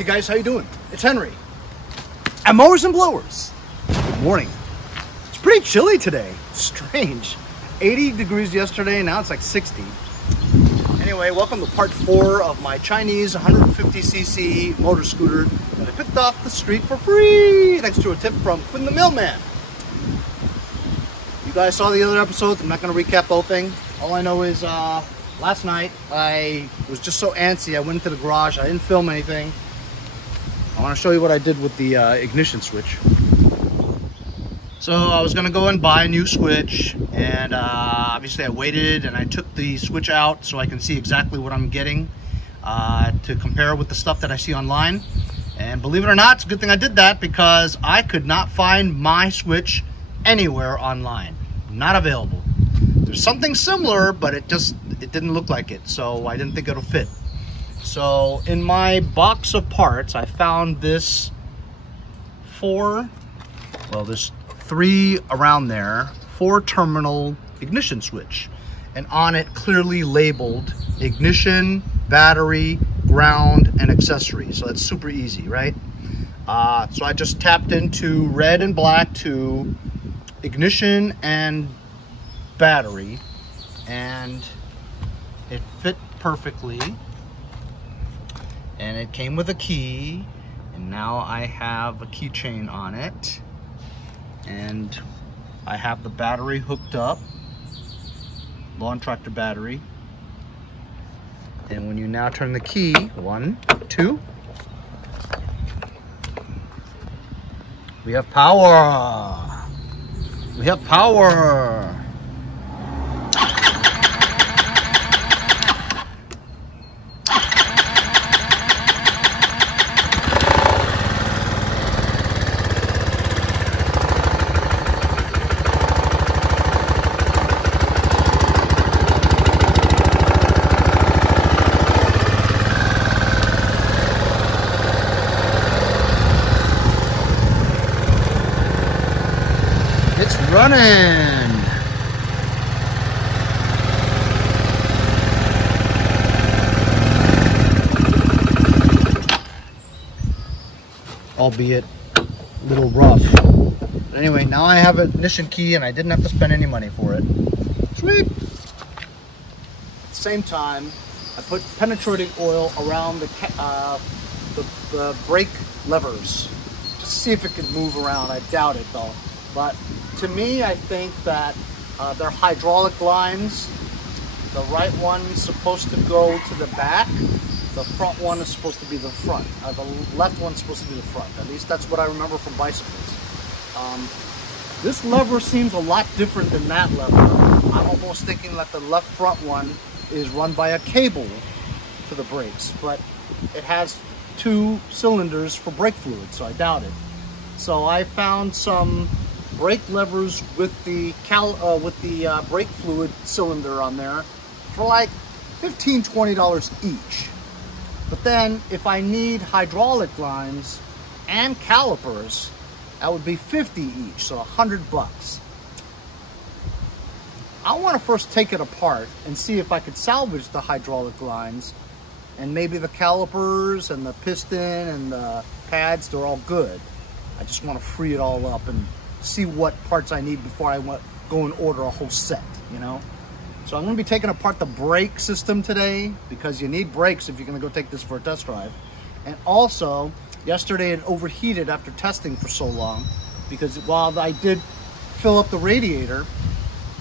Hey guys, how you doing? It's Henry at Mowers and Blowers. Good morning. It's pretty chilly today. Strange. 80 degrees yesterday, now it's like 60. Anyway, welcome to part 4 of my Chinese 150cc motor scooter that I picked off the street for free, thanks to a tip from Quinn the Mailman. You guys saw the other episodes. I'm not going to recap the whole thing. All I know is last night I was just so antsy. I went into the garage. I didn't film anything. I want to show you what I did with the ignition switch. So I was going to go and buy a new switch, and obviously I waited and I took the switch out so I can see exactly what I'm getting to compare with the stuff that I see online. And believe it or not, it's a good thing I did that, because I could not find my switch anywhere online. Not available. There's something similar, but it didn't look like it, so I didn't think it'll fit. So in my box of parts, I found this there's 3 around there, 4-terminal ignition switch, and on it clearly labeled ignition, battery, ground, and accessory. So that's super easy, right? So I just tapped into red and black to ignition and battery, and it fit perfectly. And it came with a key, and now I have a keychain on it, and I have the battery hooked up, lawn tractor battery. And when you now turn the key, 1, 2, we have power. We have power. It's running. Albeit a little rough. But anyway, now I have an ignition key and I didn't have to spend any money for it. Sweet. At the same time, I put penetrating oil around the brake levers, just to see if it could move around. I doubt it though. But to me, I think that they're hydraulic lines. The right one's supposed to go to the back. The front one is supposed to be the front. The left one's supposed to be the front. At least that's what I remember from bicycles. This lever seems a lot different than that lever. I'm almost thinking that the left front one is run by a cable to the brakes, but it has 2 cylinders for brake fluid, so I doubt it. So I found some brake levers with the brake fluid cylinder on there for like $15, $20 each. But then if I need hydraulic lines and calipers, that would be $50 each, so $100. I want to first take it apart and see if I could salvage the hydraulic lines, and maybe the calipers and the piston and the pads, they're all good. I just want to free it all up and see what parts I need before I go and order a whole set, you know? So I'm going to be taking apart the brake system today, because you need brakes if you're going to go take this for a test drive. And also, yesterday it overheated after testing for so long, because while I did fill up the radiator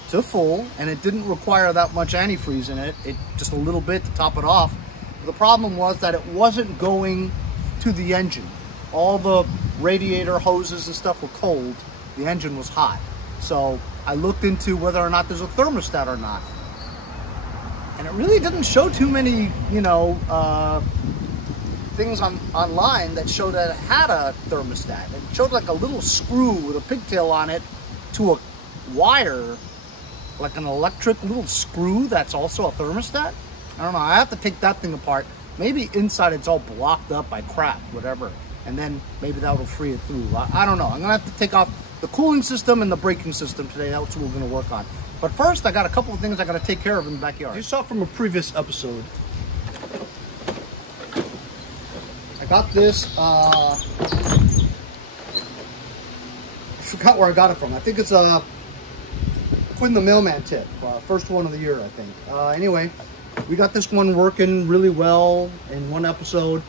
to full, and it didn't require that much antifreeze in it, just a little bit to top it off. The problem was that it wasn't going to the engine. All the radiator hoses and stuff were cold. The engine was hot. So I looked into whether or not there's a thermostat or not. And it really didn't show too many, you know, things online that showed that it had a thermostat. It showed like a little screw with a pigtail on it to a wire, like an electric little screw that's also a thermostat. I don't know. I have to take that thing apart. Maybe inside it's all blocked up by crap, whatever. And then maybe that will free it through. I don't know. I'm going to have to take off the cooling system and the braking system today. That's what we're going to work on. But first, I got a couple of things I got to take care of in the backyard. You saw from a previous episode, I got this, I forgot where I got it from. I think it's a Quinn the Mailman tip, first one of the year, I think. Anyway, we got this one working really well in one episode,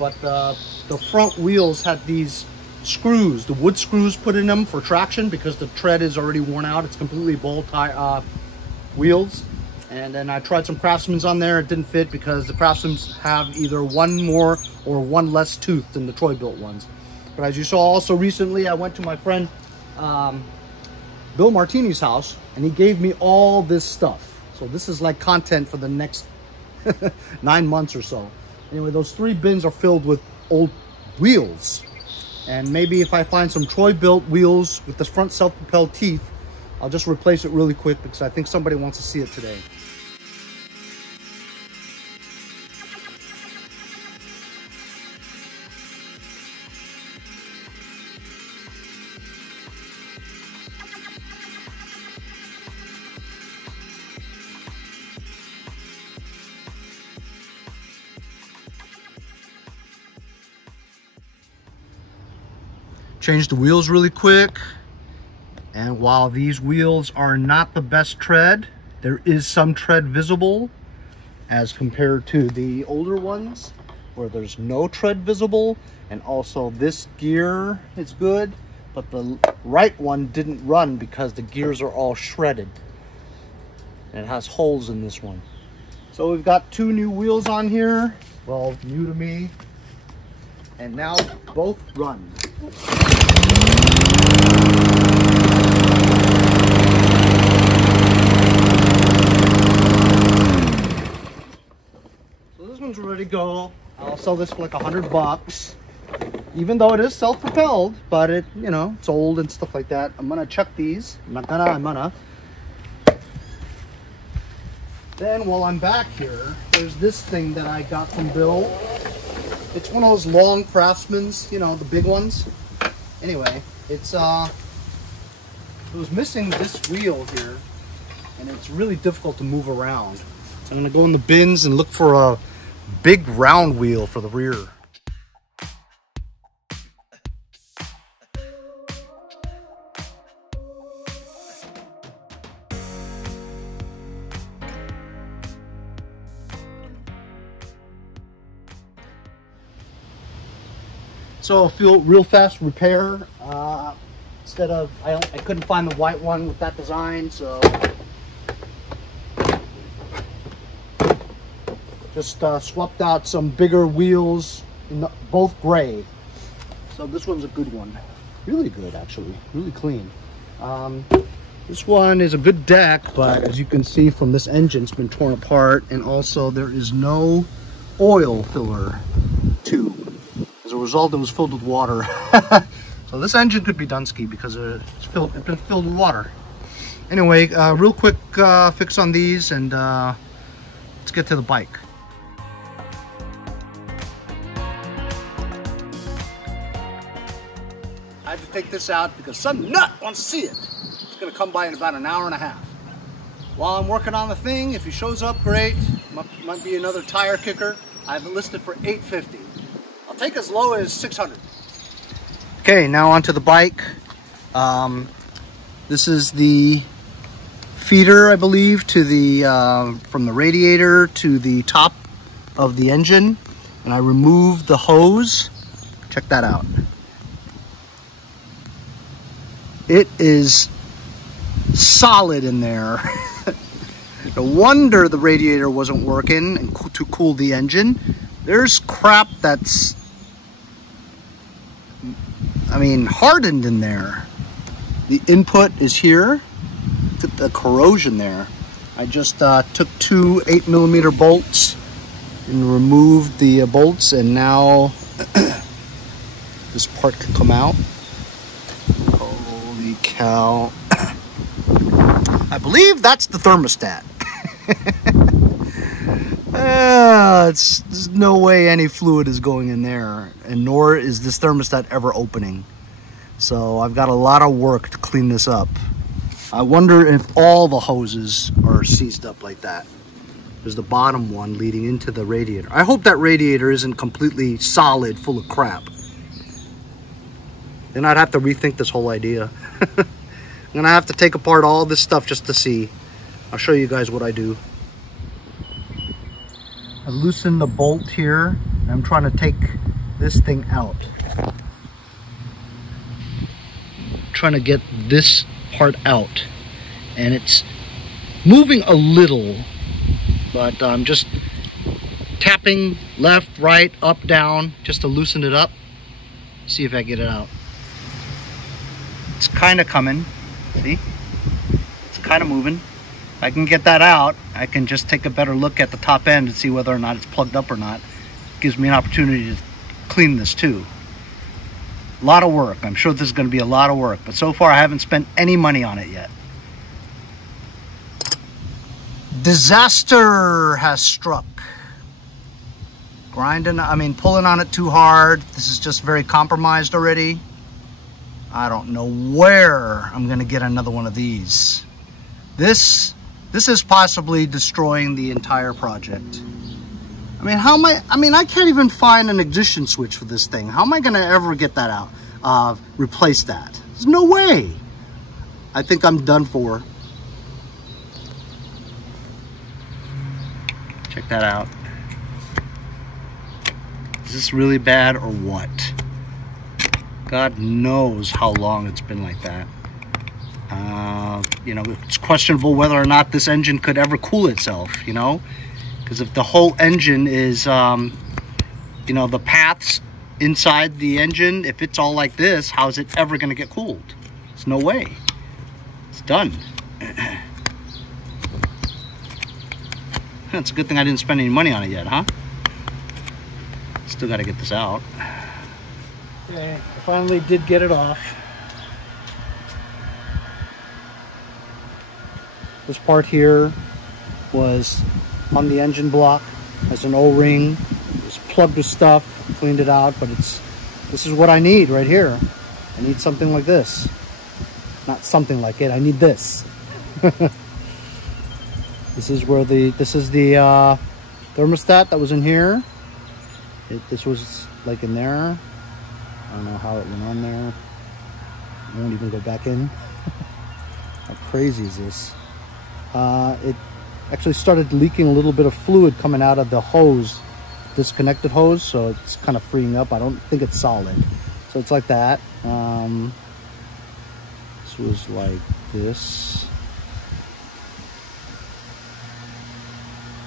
but the front wheels had these screws, the wood screws put in them for traction because the tread is already worn out. It's completely ball tie wheels. And then I tried some Craftsman's on there. It didn't fit because the Craftsman's have either one more or one less tooth than the Troy built ones. But as you saw also recently, I went to my friend Bill Martini's house and he gave me all this stuff. So this is like content for the next 9 months or so. Anyway, those 3 bins are filled with old wheels. And maybe if I find some Troy built wheels with the front self-propelled teeth, I'll just replace it really quick because I think somebody wants to see it today. Change the wheels really quick. And while these wheels are not the best tread, there is some tread visible as compared to the older ones where there's no tread visible. And also this gear is good, but the right one didn't run because the gears are all shredded. And it has holes in this one. So we've got 2 new wheels on here. Well, new to me. And now both run. Ready to go. I'll sell this for like $100, even though it is self-propelled, but it, you know, it's old and stuff like that. I'm gonna check these. I'm gonna. Then while I'm back here, there's this thing that I got from Bill. It's one of those long Craftsman's, you know, the big ones. Anyway, it's it was missing this wheel here, and it's really difficult to move around. So I'm gonna go in the bins and look for a big round wheel for the rear. So a real fast repair. Instead of, I couldn't find the white one with that design, so just swapped out some bigger wheels in both gray. So this one's a good one. Really good, actually. Really clean. This one is a good deck, but as you can see from this engine, it's been torn apart. And also there is no oil filler tube. As a result, it was filled with water. So this engine could be Dunsky because it's been filled with water. Anyway, real quick fix on these, and let's get to the bike. I have to take this out because some nut wants to see it. It's gonna come by in about an hour and a half. While I'm working on the thing, if he shows up, great. Might be another tire kicker. I have it listed for $850. I'll take as low as $600. Okay, now onto the bike. This is the feeder, I believe, to the from the radiator to the top of the engine, and I removed the hose. Check that out. It is solid in there. No wonder the radiator wasn't working and to cool the engine. There's crap that's, I mean, hardened in there. The input is here. Look at the corrosion there. I just took 2 8mm bolts and removed the bolts, and now this part can come out. Holy cow. I believe that's the thermostat. There's no way any fluid is going in there, and nor is this thermostat ever opening. So I've got a lot of work to clean this up. I wonder if all the hoses are seized up like that. There's the bottom one leading into the radiator. I hope that radiator isn't completely solid, full of crap. Then I'd have to rethink this whole idea. I'm gonna have to take apart all this stuff just to see. I'll show you guys what I do. I've loosened the bolt here, and I'm trying to take this thing out. Trying to get this part out, and it's moving a little, but I'm just tapping left, right, up, down, just to loosen it up. See if I get it out. It's kind of coming, see? It's kind of moving. If I can get that out, I can just take a better look at the top end and see whether or not it's plugged up or not. Gives me an opportunity to clean this too. A lot of work. I'm sure this is going to be a lot of work, but so far I haven't spent any money on it yet. Disaster has struck. Pulling on it too hard. This is just very compromised already. I don't know where I'm going to get another one of these. This is possibly destroying the entire project. I can't even find an ignition switch for this thing. How am I going to ever get that out? Replace that? There's no way. I think I'm done for. Check that out. Is this really bad or what? God knows how long it's been like that. It's questionable whether or not this engine could ever cool itself, because if the whole engine is, the paths inside the engine, if it's all like this, how is it ever going to get cooled? There's no way. It's done. It's a good thing I didn't spend any money on it yet, huh? Still got to get this out. Okay, I finally did get it off. This part here was on the engine block as an O-ring. It was plugged with stuff, cleaned it out, but this is what I need right here. I need something like this. Not something like it, I need this. This is the thermostat that was in here. This was like in there. I don't know how it went on there. I won't even go back in. How crazy is this? It actually started leaking a little bit of fluid coming out of the hose, disconnected hose, so it's kind of freeing up. I don't think it's solid. So it's like that. This was like this.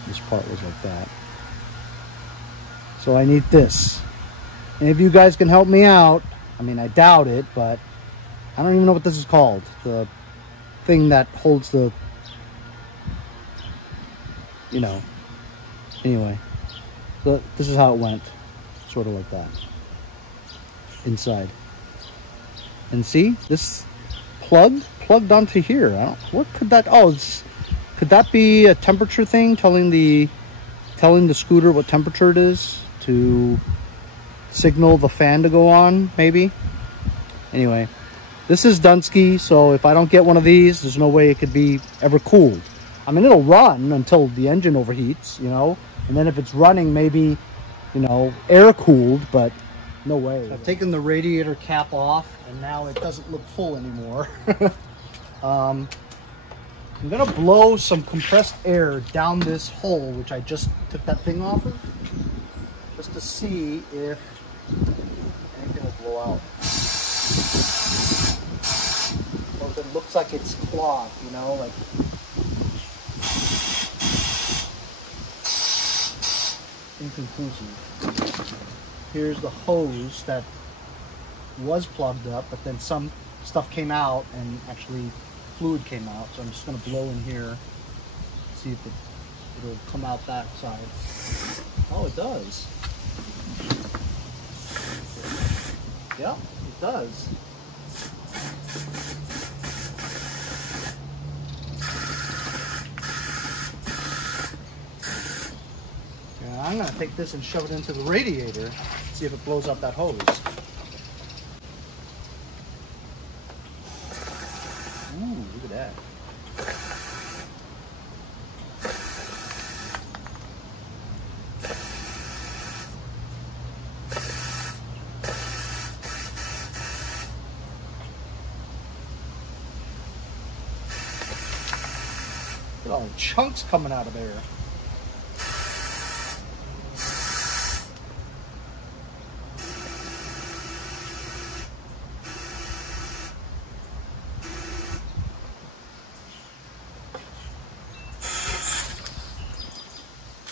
This part was like that. So I need this. And if you guys can help me out, I doubt it, but I don't even know what this is called. The thing that holds the, anyway. So this is how it went. Sort of like that. Inside. And see, this plugged onto here. What could that, could that be a temperature thing, telling the scooter what temperature it is to signal the fan to go on, maybe? Anyway, this is Dunsky, so if I don't get one of these, there's no way it could be ever cooled. It'll run until the engine overheats, and then if it's running, maybe, air cooled, but no way. I've taken the radiator cap off, and now it doesn't look full anymore. I'm gonna blow some compressed air down this hole, which I just took that thing off of, just to see if anything will blow out. Or if it looks like it's clogged, like. Inconclusive. Here's the hose that was plugged up, but then some stuff came out and actually fluid came out. So I'm just going to blow in here, see if it'll come out that side. Oh, it does. Yeah, it does. I'm going to take this and shove it into the radiator, see if it blows up that hose. Ooh, look at that. Look at all the chunks coming out of there.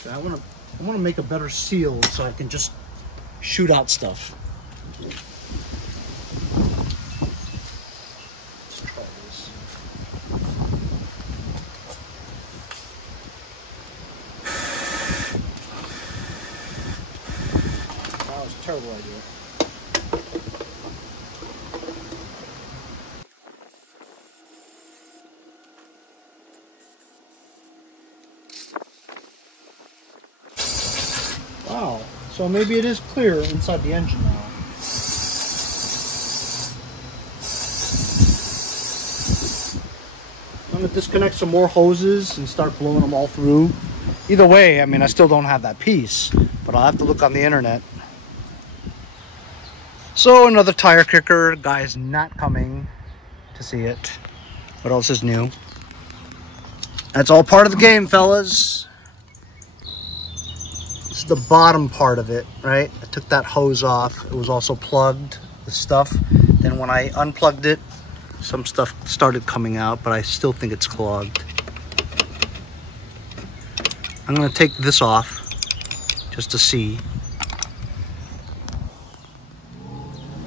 I want to make a better seal so I can just shoot out stuff. Let's try this. That was a terrible idea. Wow, so maybe it is clear inside the engine now. I'm going to disconnect some more hoses and start blowing them all through. Either way, I mean, I still don't have that piece, but I'll have to look on the internet. So another tire kicker. Guy's not coming to see it. What else is new? That's all part of the game, fellas. This is the bottom part of it, right? I took that hose off. It was also plugged, the stuff. Then when I unplugged it, some stuff started coming out, but I still think it's clogged. I'm gonna take this off just to see.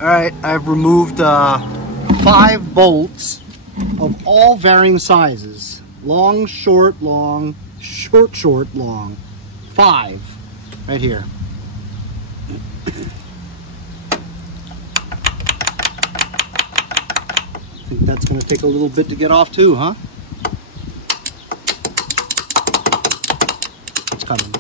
All right, I've removed 5 bolts of all varying sizes. Long, short, long, short, short, long. 5. Right here. I think that's going to take a little bit to get off too, huh? It's coming.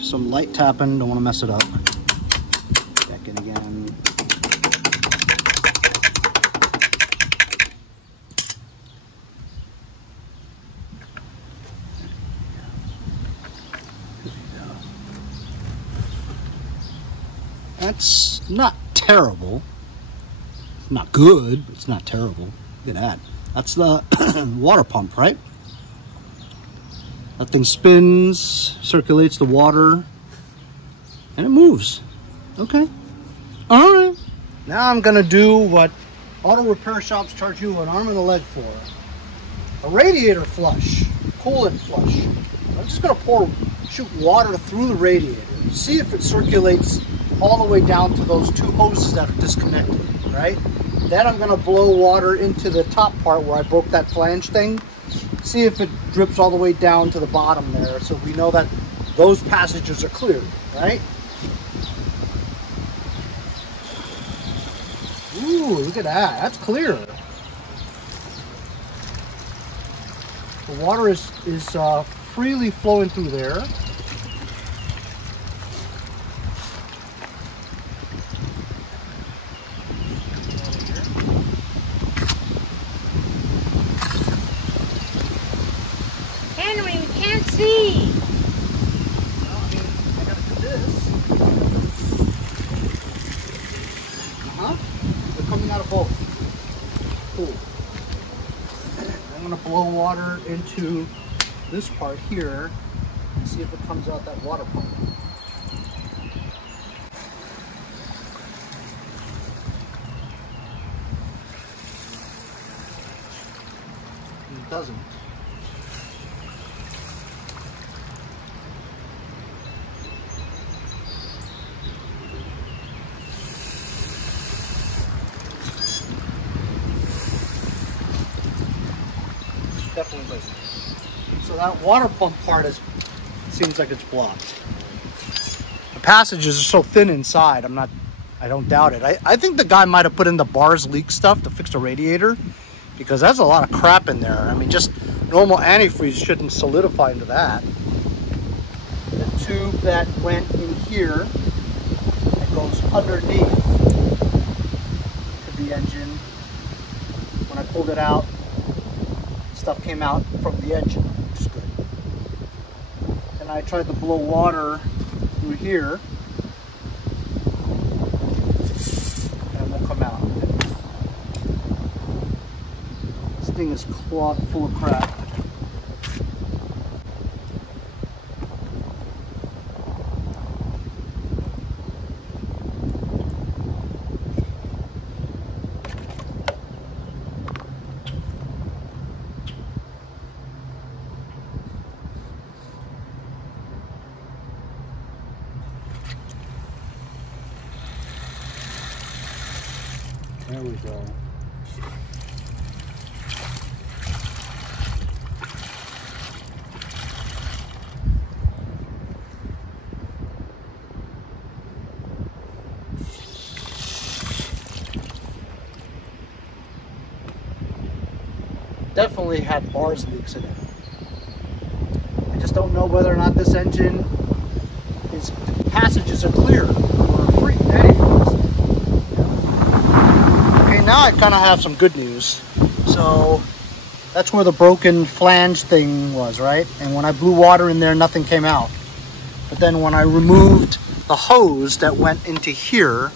Some light tapping, don't want to mess it up. Back in again. That's not terrible. It's not good, but it's not terrible. Look at that. That's the water pump, right? That thing spins, circulates the water, and it moves. Okay. All right. Now I'm gonna do what auto repair shops charge you an arm and a leg for. A radiator flush, coolant flush. I'm just gonna shoot water through the radiator. See if it circulates all the way down to those 2 hoses that are disconnected, right? Then I'm gonna blow water into the top part where I broke that flange thing. See if it drips all the way down to the bottom there, so we know that those passages are clear, right? Ooh, look at that. That's clear. The water is freely flowing through there. See. Well, I mean, I gotta do this. They're coming out of both. Cool. I'm gonna blow water into this part here and see if it comes out that water pump. It doesn't. Definitely doesn't. So that water pump part seems like it's blocked. The passages are so thin inside. I don't doubt it. I think the guy might have put in the bars leak stuff to fix the radiator, because that's a lot of crap in there. I mean, just normal antifreeze shouldn't solidify into that. The tube that went in here, that goes underneath to the engine. When when I pulled it out, stuff came out from the engine, which is good. And I tried to blow water through here, and it won't come out. This thing is clogged full of crap. There we go. Definitely had bars leaks in it. I just don't know whether or not this engine is, passages are clear or free. Okay, now I kind of have some good news. So that's where the broken flange thing was, right? And when I blew water in there, nothing came out. But then when I removed the hose that went into here,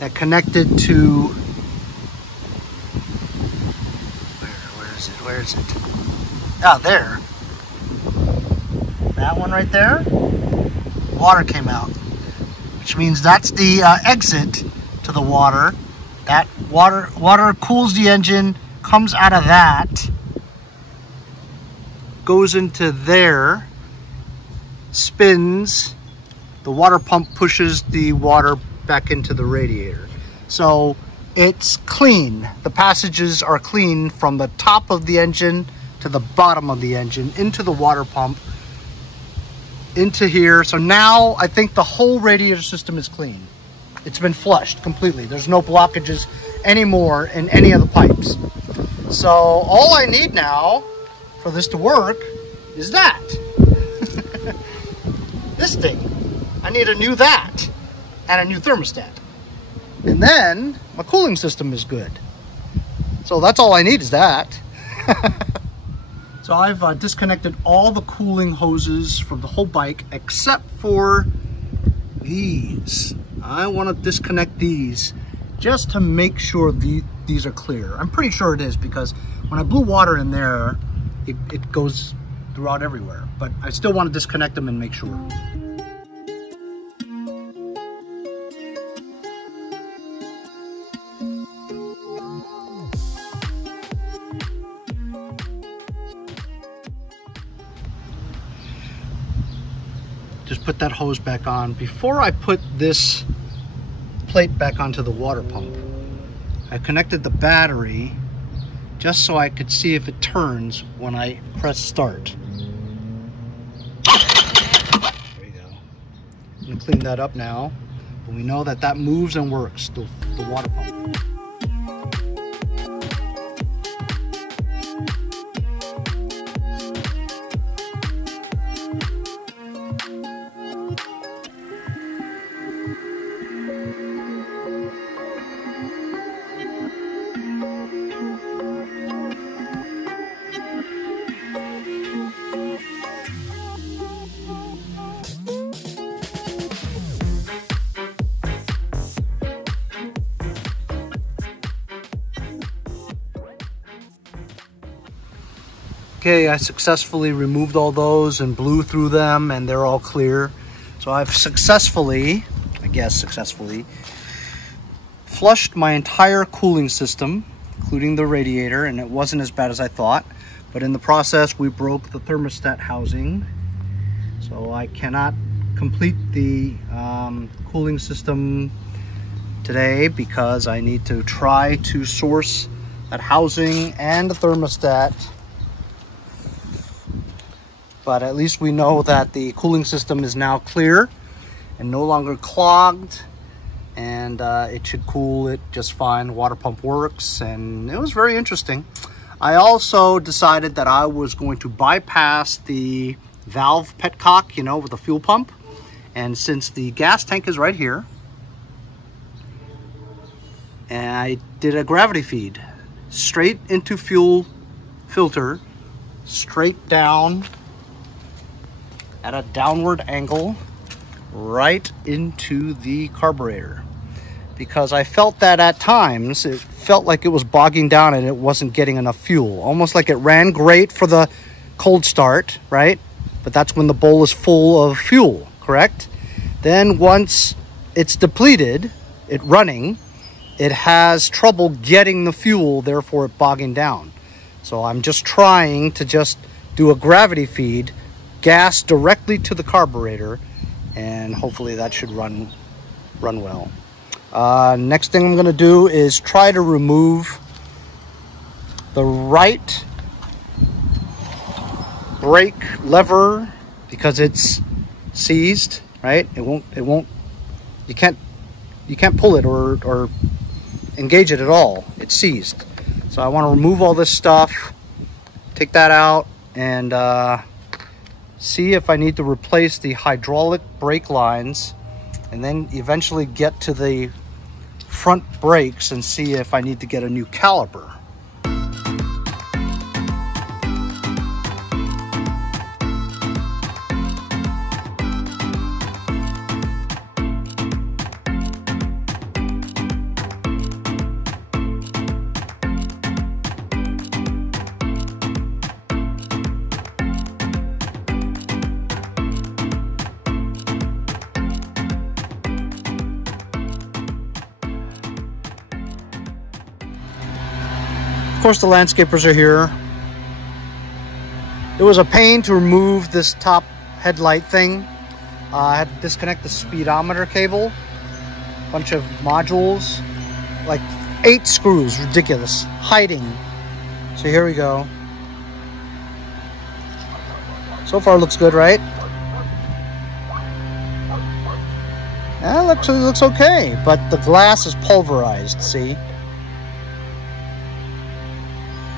that connected to, where is it? Ah, there. That one right there, water came out, which means that's the exit to the water. That water cools the engine, comes out of that, goes into there, spins, the water pump pushes the water back into the radiator. So it's clean. The passages are clean from the top of the engine to the bottom of the engine, into the water pump, into here. So now I think the whole radiator system is clean. It's been flushed completely. There's no blockages anymore in any of the pipes. So all I need now for this to work is that. This thing. I need a new that and a new thermostat. And then my cooling system is good. So that's all I need is that. So I've disconnected all the cooling hoses from the whole bike except for these. I want to disconnect these just to make sure these are clear. I'm pretty sure it is, because when I blew water in there, it goes throughout everywhere. But I still want to disconnect them and make sure. Just put that hose back on. Before I put this plate back onto the water pump, I connected the battery just so I could see if it turns when I press start. There you go. I'm gonna clean that up now, but we know that that moves and works, the water pump. Okay, I successfully removed all those and blew through them, and they're all clear. So I've successfully, I guess successfully, flushed my entire cooling system, including the radiator, and it wasn't as bad as I thought. But in the process, we broke the thermostat housing. So I cannot complete the cooling system today because I need to try to source that housing and the thermostat. But at least we know that the cooling system is now clear and no longer clogged, and it should cool it just fine. The water pump works, and it was very interesting. I also decided that I was going to bypass the valve petcock, you know, with the fuel pump. And since the gas tank is right here, and I did a gravity feed. straight into fuel filter, straight down at a downward angle, right into the carburetor. Because I felt that at times, it felt like it was bogging down and it wasn't getting enough fuel. Almost like it ran great for the cold start, right? But that's when the bowl is full of fuel, correct? Then once it's depleted, it has trouble getting the fuel, therefore it bogging down. So I'm just trying to just do a gravity feed, gas directly to the carburetor, and hopefully that should run well. Next thing I'm going to do is try to remove the right brake lever because it's seized, right? It won't, you can't pull it or engage it at all. It's seized. So I want to remove all this stuff, take that out, and see if I need to replace the hydraulic brake lines, and then eventually get to the front brakes and see if I need to get a new caliper. Of course, the landscapers are here. It was a pain to remove this top headlight thing. I had to disconnect the speedometer cable, bunch of modules, like 8 screws, ridiculous, hiding. So here we go. So far looks good, right? Yeah, it looks okay, but the glass is pulverized, see?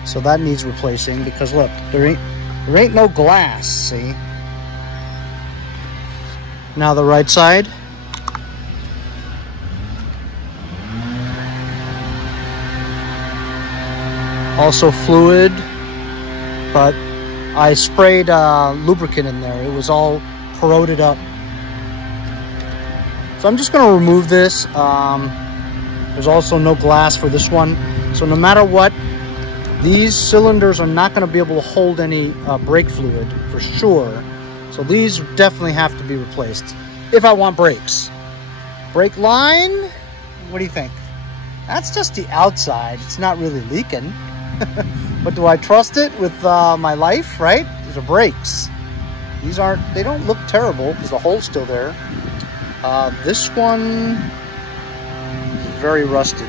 So that needs replacing because look, there ain't no glass, see? Now the right side. Also fluid, but I sprayed lubricant in there. It was all corroded up. So I'm just gonna remove this. There's also no glass for this one. So no matter what, these cylinders are not going to be able to hold any brake fluid for sure. So these definitely have to be replaced if I want brakes. Brake line, what do you think? That's just the outside. It's not really leaking. But do I trust it with my life, right? These are brakes. They don't look terrible because the hole's still there. This one is very rusted.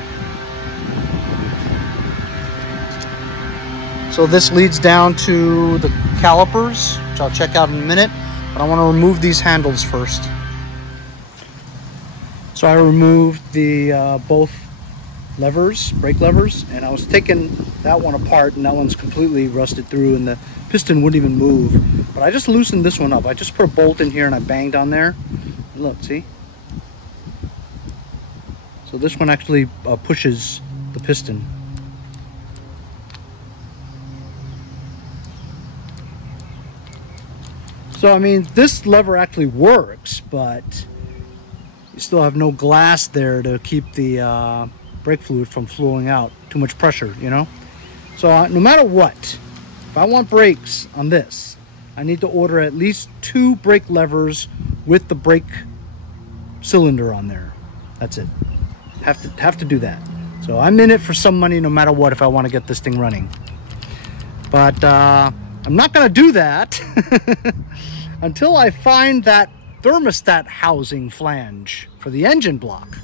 So this leads down to the calipers, which I'll check out in a minute, but I want to remove these handles first. So I removed the both levers, brake levers, and I was taking that one apart, and that one's completely rusted through, and the piston wouldn't even move. But I just loosened this one up. I just put a bolt in here and I banged on there. And look, see? So this one actually pushes the piston. So, I mean, this lever actually works, but you still have no glass there to keep the brake fluid from flowing out. Too much pressure, you know? So, no matter what, if I want brakes on this, I need to order at least 2 brake levers with the brake cylinder on there. That's it. Have to do that. So, I'm in it for some money no matter what if I want to get this thing running. But, I'm not going to do that until I find that thermostat housing flange for the engine block.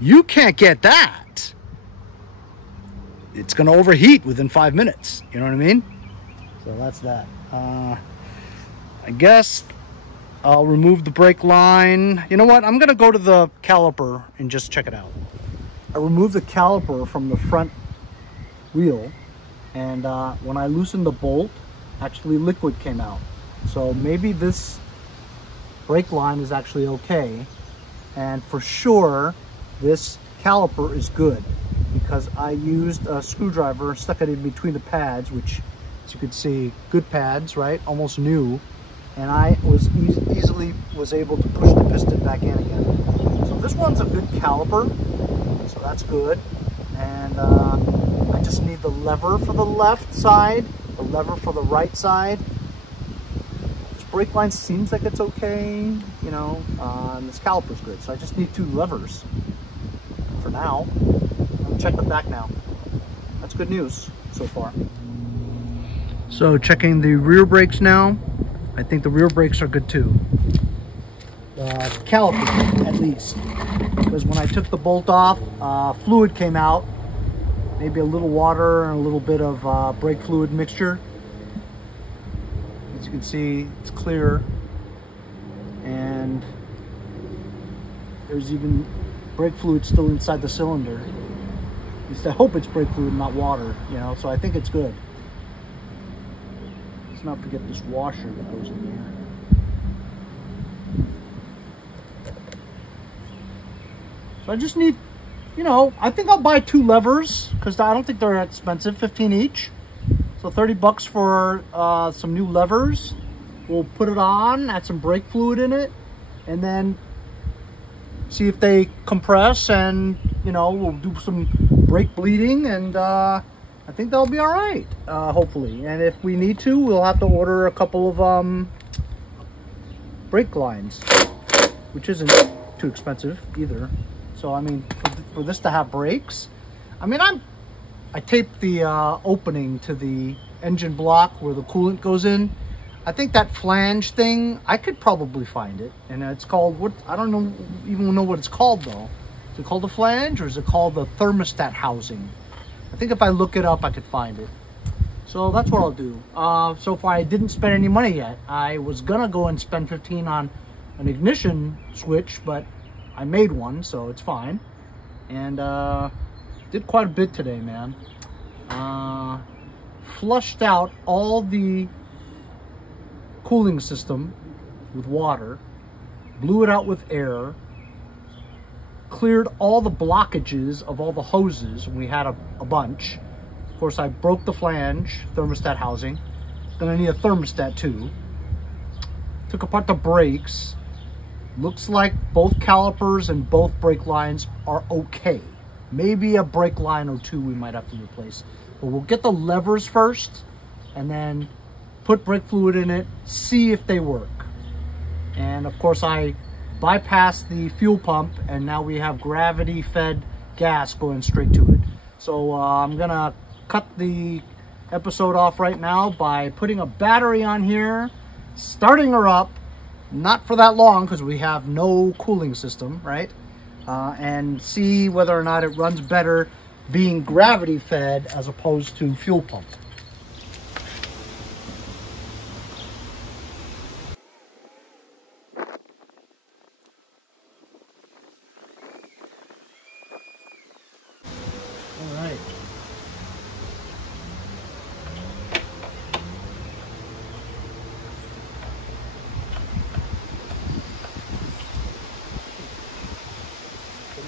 You can't get that. It's going to overheat within 5 minutes. You know what I mean? So that's that. I guess I'll remove the brake line. You know what? I'm going to go to the caliper and just check it out. I removed the caliper from the front wheel, and when I loosened the bolt, actually liquid came out. So maybe this brake line is actually okay, and for sure this caliper is good because I used a screwdriver, stuck it in between the pads, which, as you can see, good pads, right? Almost new. And I was easily was able to push the piston back in again. So this one's a good caliper, so that's good. And I just need the lever for the left side, the lever for the right side. This brake line seems like it's okay, you know, and this caliper's good. So I just need 2 levers for now. I'll check the back now. That's good news so far. So checking the rear brakes now. I think the rear brakes are good too. The caliper, at least. Because when I took the bolt off, fluid came out. Maybe a little water and a little bit of brake fluid mixture. As you can see, it's clear. And there's even brake fluid still inside the cylinder. At least I hope it's brake fluid, not water, you know, so I think it's good. Let's not forget this washer that goes in there. So I just need, you know, I think I'll buy 2 levers because I don't think they're that expensive, 15 each. So 30 bucks for some new levers. We'll put it on, add some brake fluid in it, and then see if they compress, and, you know, we'll do some brake bleeding, and I think they'll be all right, hopefully. And if we need to, we'll have to order a couple of brake lines, which isn't too expensive either. So, I mean, for this to have brakes, I mean, I taped the opening to the engine block where the coolant goes in. I think that flange thing, I could probably find it. And it's called, what, I don't know, even know what it's called though. Is it called the flange, or is it called the thermostat housing? I think if I look it up, I could find it. So that's what I'll do. So far, I didn't spend any money yet. I was gonna go and spend 15 on an ignition switch, but I made one, so it's fine. And did quite a bit today, man. Flushed out all the cooling system with water, blew it out with air, cleared all the blockages of all the hoses, and we had a bunch. Of course, I broke the flange thermostat housing. Gonna need a thermostat too. Took apart the brakes. Looks like both calipers and both brake lines are okay. Maybe a brake line or 2 we might have to replace. But we'll get the levers first, and then put brake fluid in it, see if they work. And of course, I bypassed the fuel pump, and now we have gravity-fed gas going straight to it. So I'm gonna cut the episode off right now by putting a battery on here, starting her up, not for that long because we have no cooling system, right? And see whether or not it runs better being gravity-fed as opposed to fuel pump.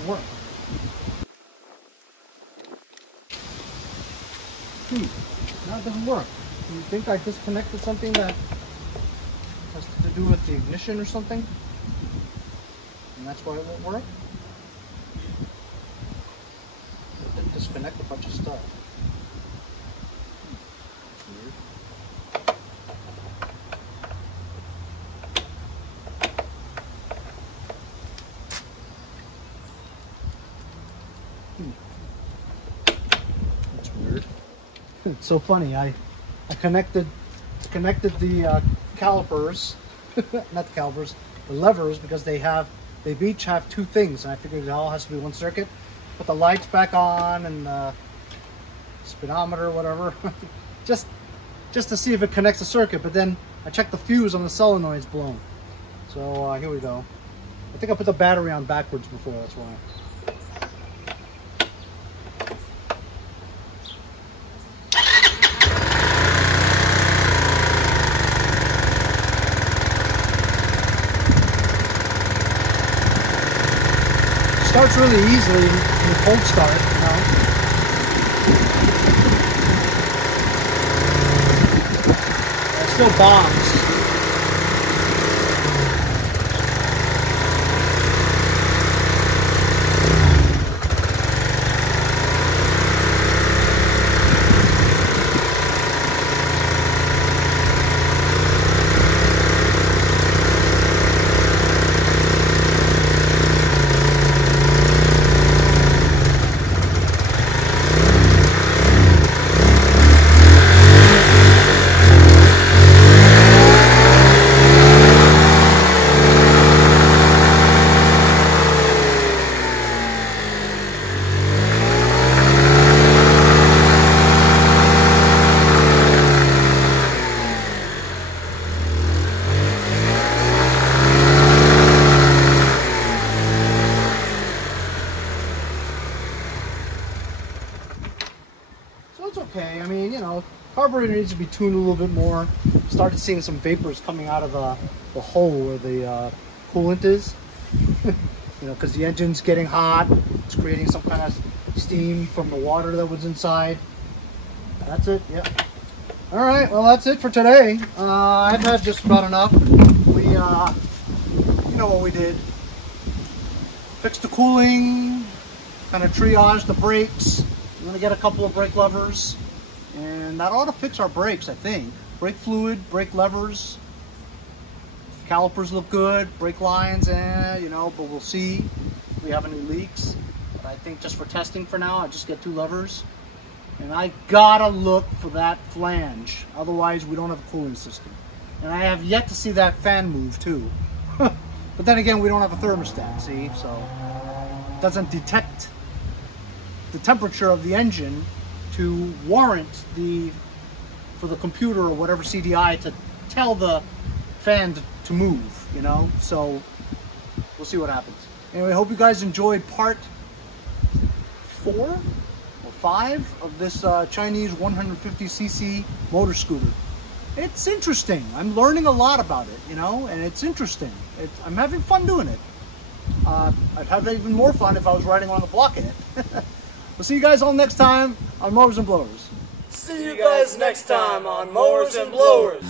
Work. Now it doesn't work. You think I disconnected something that has to do with the ignition or something? And that's why it won't work? I did disconnect a bunch of stuff. Weird. That's weird. It's so funny. I connected the calipers, not the calipers, the levers, because they each have 2 things, and I figured it all has to be 1 circuit. Put the lights back on and the speedometer, whatever, just to see if it connects the circuit. But then I checked the fuse on the solenoid's blown. So here we go. I think I put the battery on backwards before. That's why. Starts really easily in the cold start, you know. still bombs. Okay, I mean, you know, carburetor needs to be tuned a little bit more. Started seeing some vapors coming out of the hole where the coolant is. You know, because the engine's getting hot. It's creating some kind of steam from the water that was inside. That's it, yeah. All right, well, that's it for today. I've had just about enough. We, you know what we did. Fixed the cooling, kind of triaged the brakes. I'm gonna get a couple of brake levers, and that ought to fix our brakes, I think. Brake fluid, brake levers, calipers look good, brake lines, you know, but we'll see if we have any leaks. But I think just for testing for now, I just get 2 levers. And I gotta look for that flange, otherwise we don't have a cooling system. And I have yet to see that fan move too. But then again, we don't have a thermostat, see, so it doesn't detect the temperature of the engine to warrant for the computer or whatever CDI to tell the fan to move, you know. So we'll see what happens. Anyway, I hope you guys enjoyed part 4 or 5 of this Chinese 150cc motor scooter. It's interesting. I'm learning a lot about it, you know, and it's interesting. I'm having fun doing it. I'd have even more fun if I was riding on the block in it. We'll see you guys all next time on Mowers and Blowers. See you guys next time on Mowers and Blowers.